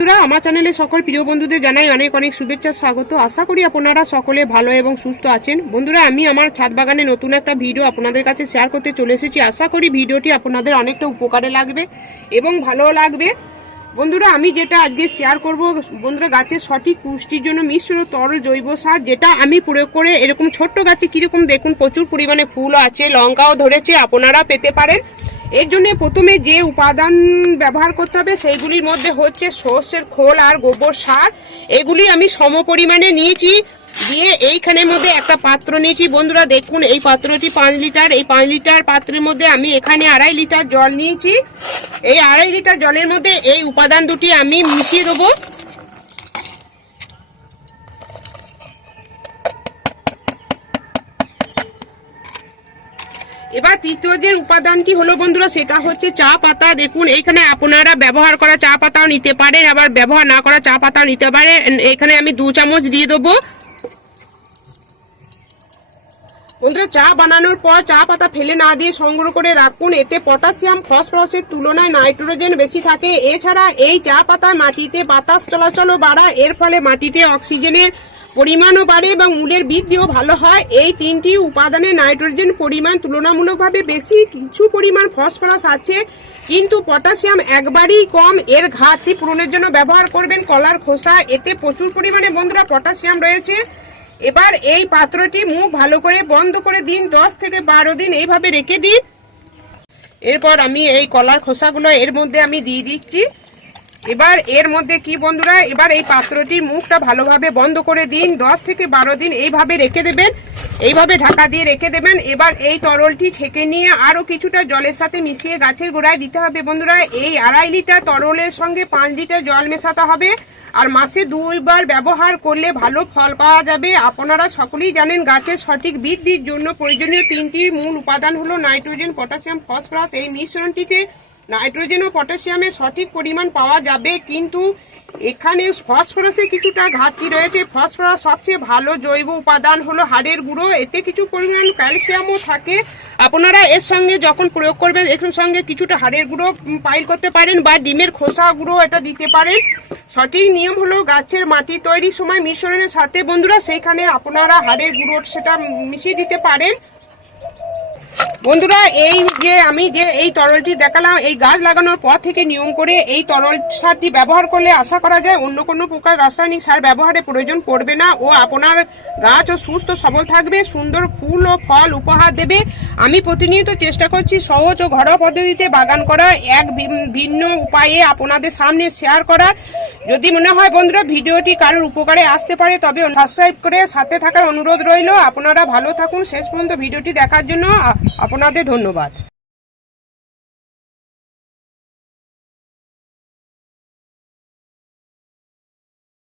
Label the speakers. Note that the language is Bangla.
Speaker 1: বন্ধুরা, আমার চ্যানেলে সকল প্রিয় বন্ধুদের জানাই অনেক অনেক শুভেচ্ছা, স্বাগত। আশা করি আপনারা সকলে ভালো এবং সুস্থ আছেন। বন্ধুরা, আমি আমার ছাদ বাগানে নতুন একটা ভিডিও আপনাদের কাছে শেয়ার করতে চলে এসেছি। আশা করি ভিডিওটি আপনাদের অনেকটা উপকারে লাগবে এবং ভালো লাগবে। বন্ধুরা, আমি যেটা আজকে শেয়ার করব, বন্ধুরা, গাছের সঠিক পুষ্টির জন্য মিশ্র তরল জৈব সার, যেটা আমি প্রয়োগ করে এরকম ছোট্ট গাছে কীরকম দেখুন, প্রচুর পরিমাণে ফুল আছে, লঙ্কাও ধরেছে, আপনারা পেতে পারেন। এর জন্য প্রথমে যে উপাদান ব্যবহার করতে হবে, সেইগুলির মধ্যে হচ্ছে সর্ষের খোল আর গোবর সার। এগুলি আমি সম পরিমাণে নিয়েছি। দিয়ে এইখানের মধ্যে একটা পাত্র নিয়েছি। বন্ধুরা, দেখুন, এই পাত্রটি পাঁচ লিটার। এই পাঁচ লিটার পাত্রের মধ্যে আমি এখানে আড়াই লিটার জল নিয়েছি। এই আড়াই লিটার জলের মধ্যে এই উপাদান দুটি আমি মিশিয়ে দেবো। এবার তৃতীয় যে উপাদানটি হলো বন্ধুরা, সেটা হচ্ছে চা পাতা। দেখুন, এইখানে আপনারা ব্যবহার করা চা পাতাও নিতে পারেন, আবার ব্যবহার না করা চা পাতাও নিতে পারেন। এখানে আমি দু চামচ দিয়ে দেবো। বন্ধুরা, চা বানানোর পর চা পাতা ফেলে না দিয়ে সংগ্রহ করে রাখুন। এতে পটাশিয়াম, ফসফরাসের তুলনায় নাইট্রোজেন বেশি থাকে। এছাড়া এই চা পাতা মাটিতে বাতাস চলাচলও বাড়ায়। এর ফলে মাটিতে অক্সিজেনের পরিমাণও বাড়ে এবং মূলের বৃদ্ধিও ভালো হয়। এই তিনটি উপাদানে নাইট্রোজেন পরিমাণ তুলনামূলকভাবে বেশি। কিছু পরিমাণ ফসফরাস আছে, কিন্তু পটাশিয়াম একবারই কম। এর ঘাটতি পূরণের জন্য ব্যবহার করবেন কলার খোসা। এতে প্রচুর পরিমাণে বন্ধুরা পটাশিয়াম রয়েছে। এবার এই পাত্রটি মুখ ভালো করে বন্ধ করে দিন। দশ থেকে বারো দিন এইভাবে রেখে দিন। এরপর আমি এই কলার খোসাগুলো এর মধ্যে আমি দিয়ে দিচ্ছি। এবার এর মধ্যে কি বন্ধুরা? এবার এই পাত্রটির মুখটা ভালোভাবে বন্ধ করে দিন। দশ থেকে বারো দিন এইভাবে রেখে দেবেন। এইভাবে ঢাকা দিয়ে রেখে দেবেন। এবার এই তরলটি ছেঁকে নিয়ে আরও কিছুটা জলের সাথে মিশিয়ে গাছের গোড়ায় দিতে হবে। বন্ধুরা, এই আড়াই লিটার তরলের সঙ্গে পাঁচ লিটার জল মেশাতে হবে। আর মাসে দুইবার ব্যবহার করলে ভালো ফল পাওয়া যাবে। আপনারা সকলেই জানেন গাছের সঠিক বৃদ্ধির জন্য প্রয়োজনীয় তিনটি মূল উপাদান হলো নাইট্রোজেন, পটাশিয়াম, ফসফরাস। এই মিশ্রণটিতে নাইট্রোজেন ও পটাশিয়ামের সঠিক পরিমাণ পাওয়া যাবে, কিন্তু এখানে ফসফরাসে কিছুটা ঘাটতি রয়েছে। ফসফরাস সবচেয়ে ভালো জৈব উপাদান হলো হাড়ের গুঁড়ো। এতে কিছু পরিমাণ ক্যালসিয়ামও থাকে। আপনারা এর সঙ্গে যখন প্রয়োগ করবেন, এর সঙ্গে কিছুটা হাড়ের গুঁড়ো পাইল করতে পারেন বা ডিমের খোসা গুঁড়ো এটা দিতে পারেন। সঠিক নিয়ম হলো গাছের মাটি তৈরির সময় মিশ্রণের সাথে, বন্ধুরা, সেইখানে আপনারা হাড়ের গুঁড়ো সেটা মিশিয়ে দিতে পারেন। বন্ধুরা, এই যে আমি যে এই তরলটি দেখালাম, এই গাছ লাগানোর পর থেকে নিয়ম করে এই তরল সারটি ব্যবহার করলে আশা করা যায় অন্য কোনো প্রকার রাসায়নিক সার ব্যবহারের প্রয়োজন পড়বে না ও আপনার গাছ ও সুস্থ সবল থাকবে, সুন্দর ফুল ও ফল উপহার দেবে। আমি প্রতিনিয়ত চেষ্টা করছি সহজ ও ঘরোয়া পদ্ধতিতে বাগান করার এক ভিন- ভিন্ন উপায়ে আপনাদের সামনে শেয়ার করার। যদি মনে হয় বন্ধুরা, ভিডিওটি কারোর উপকারে আসতে পারে, তবে সাবস্ক্রাইব করে সাথে থাকার অনুরোধ রইল। আপনারা ভালো থাকুন। শেষ পর্যন্ত ভিডিওটি দেখার জন্য আপনাদের ধন্যবাদ।